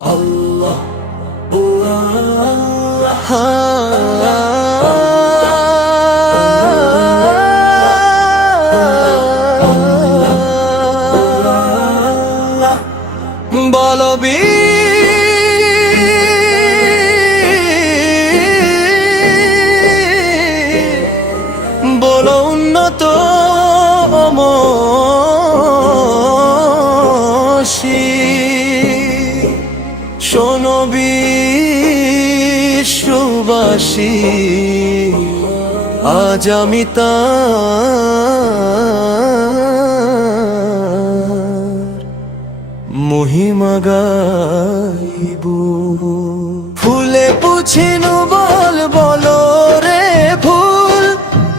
আল্লাহ বলো উন্নত শোনো বিশ্ববাসী, আজ আমি তার মহিমা গাইব। ফুলে পুছিনু বলো রে ফুল,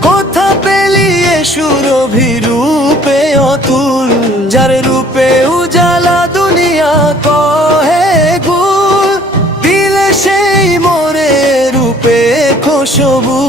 কোথা পেলিয়ে সুরভি রূপে অতুল, যার রূপে উজালা দুনিয়া কহে গুল, দিলে সেই মোরে রূপে খুশবু।